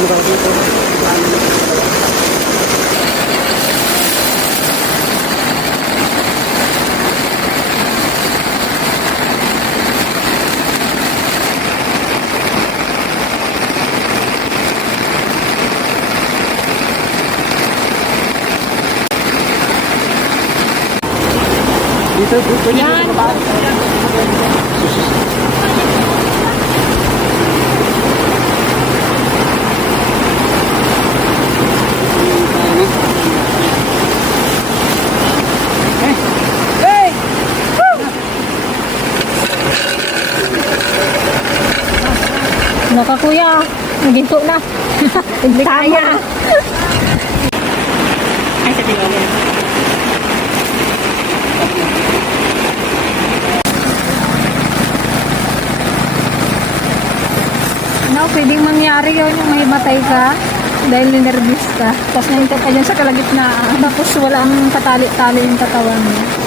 lugar dito. Dito, pwede Yan. dito ba? Naka kuya, naginto na. Hindi kaya. Ay, sa tingin. No, pwedeng mangyari yun yung may matay ka dahil ninervous ka. Tapos nahinto ka dyan sa kalagitnaan. Tapos walang katali-tali yung katawan mo.